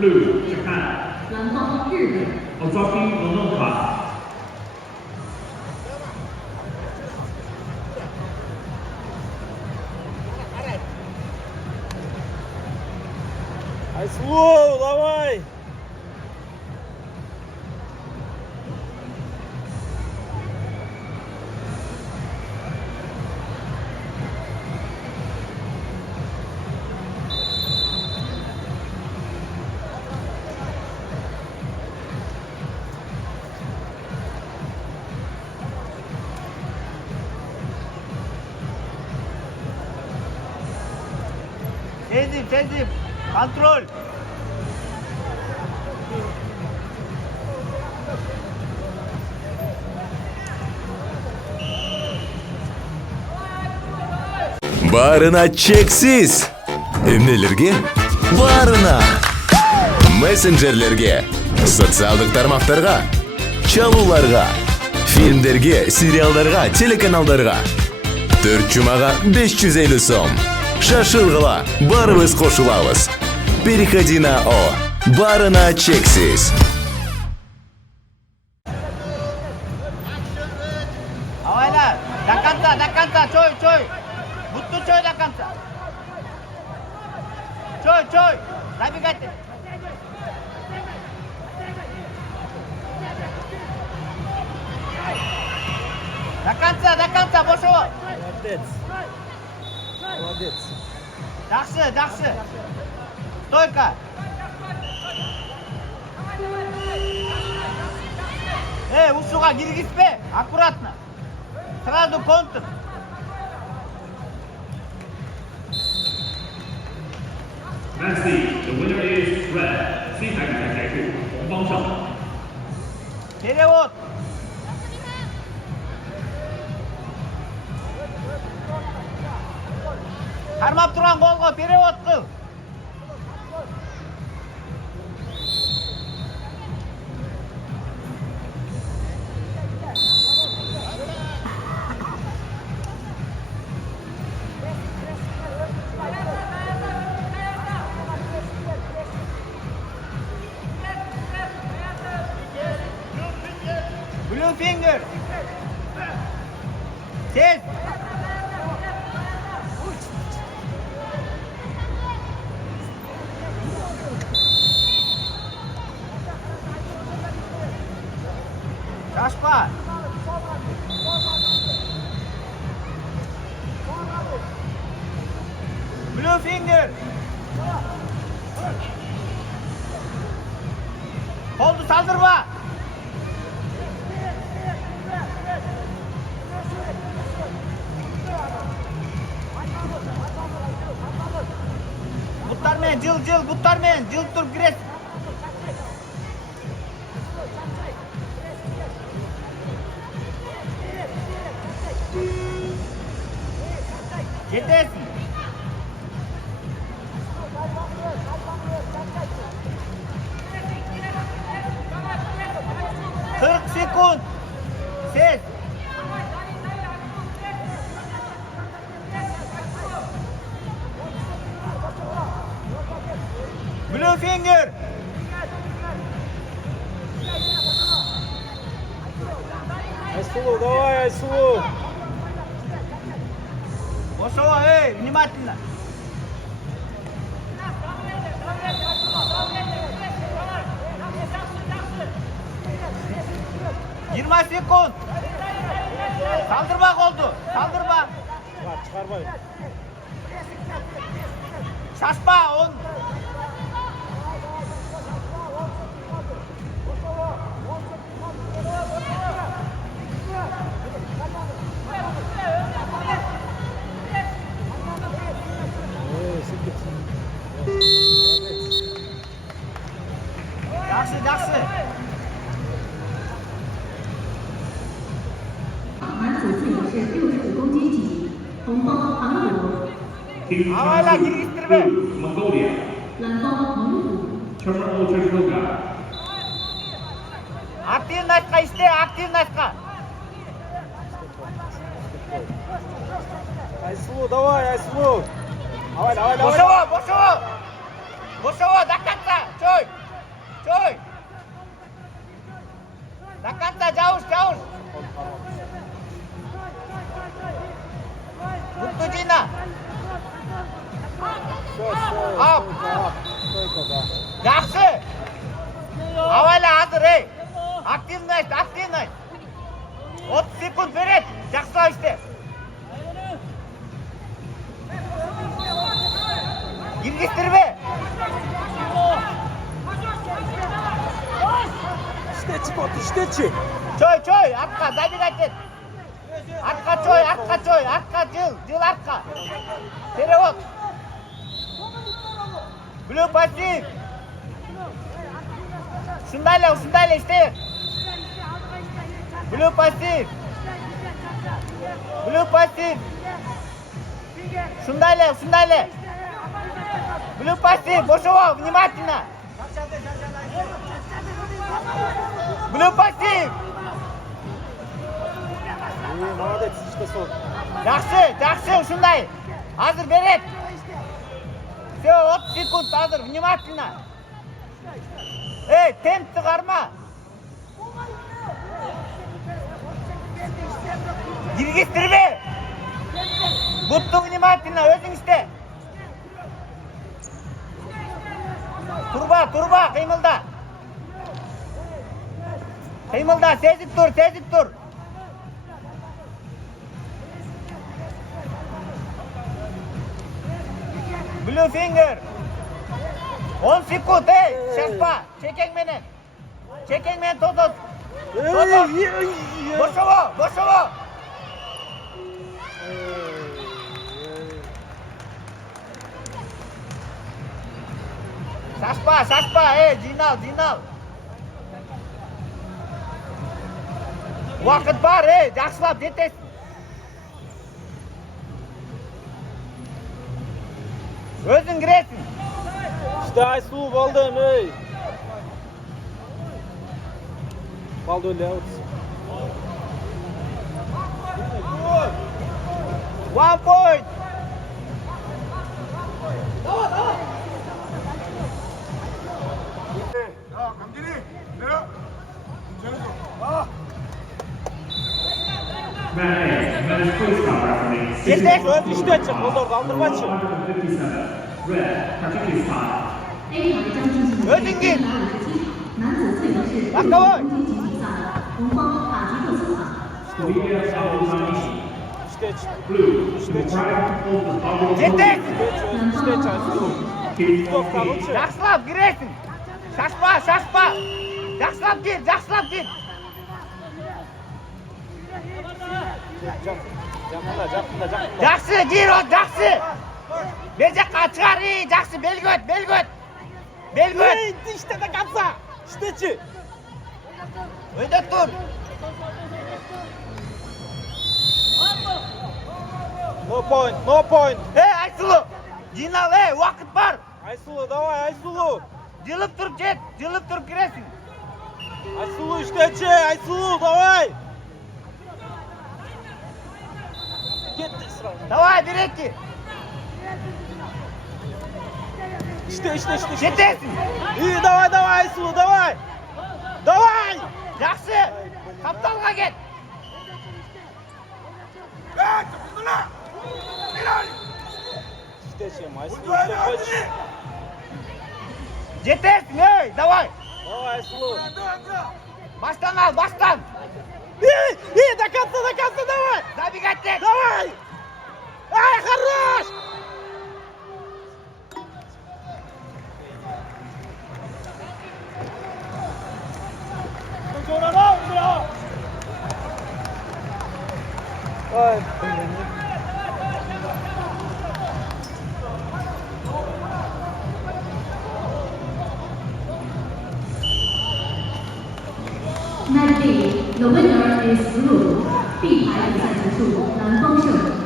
Blue, Japan. Ozaki, Nonoka. Айсулуу, давай! Тезип, контроль! Барына чексиз. Эмнелерге? Барына. Мессенджерлерге, социалдык тармактарга, чалууларга, фильмдерге, сериалдарга, телеканалдарга. 4 жумага 550 сом. Шашылгыла, барыбыз кошулабыз. Переходи на О. Барына чексиз. Авайла, до конца, чой. Бутту чой до конца. Чой, забегайте. До конца, бошо. Молодец. Дальше. Стойка. Ушуга киргизбе. Аккуратно. Сразу контр. Lastly, the winner is red. 新台比赛结束，红方胜。 Перевод. Кармап турган голго перевод кыл. Blue finger. Tez. Şaşma. Blue finger. Koldu saldırma. Butlarmen, jıl tur gires. Yetersin. Kırk sekund. Ses. Blue finger. Айсулуу, давай, Айсулуу. Бошо, внимательно. Yirmi sekund. Saldırma oldu. Saldırma. Çıkarmayın. Şaşma on. Жақсы. 男子自由式65公斤级，红方韩国， Havayla giriştirme. Mongolia. 蓝方蒙古。 Terminal Chernoga. Активно айтқа іште, активно айтқа. Айсулуу, давай, Айсулуу. Бошово, до конца. 조이. 나간다, 자우스. 묵두지나. 아. жақсы. Авайла азыр, ей. Активность. 30 секунд берет. Жақсы істе. Ергестірбе. İşte. Çöy, arka, забегать et. Arka çöy, arka jıl arka. Перевод. Blue pasif. Şundayla işte. Blue pasif. Şundayla. Blue pasif, бошово, внимательно. Blue pasif. Молодец, işte sol. Жақсы, шундай. Hazır берет. Все, 30 секунд, hazır, внимательно. Эй, темпті қарма. Ергестірбе. Бұтты внимательно, өзің істе. Турба, қимылда, сезіп тұр. Blue finger. 10 sekund, ey, şaşma. Çekengmen totos. Boşovo. Şaşma, ey, Zinal. Vakit var, ey, жақсылап жетесің. Өзің кіресің. İşte Aysulуу baldım ey. Baldı öyle out. 1 point. Match point stop referee. Yeter. Ön işte çık. Orada aldırma çık. 157. Red, Tajikistan. Özün gir. 男子翠的是打高位。攻击级比赛，红方打击特色场。 Korea, Azia. İşte çık. Blue, Democratic People's Republic. Yeter. İşte çık Aysulуу. Stop kalın çık. Жақсылап кіресің. Шашпа. Жақсылап кір. Жақында. Жақсы, кір от, жақсы. Бер жаққа шығар, жақсы, белгі өт. İşte de kapsa. İşte çık. Önde dur. No point. Ey Aysuluu. Жинал, vakit var. Aysuluu давай Aysuluu. Жылып тұрып кіресің. Aysuluu işte çık. Aysuluu давай. Gitti sıra. Давай, береки. İşte. Жетесің. İyi давай Aysuluu давай. Давай. Жақсы. Қапталға кет. İşte çık Aysuluu işte koş. Жетесің, ей, давай. Давай Aysuluu. Бастан. İyi до конца давай. Забегать et. Давай. Ай хорош. Ай, блин. Match B, the winner is blue. 并排比赛结束，蓝方胜。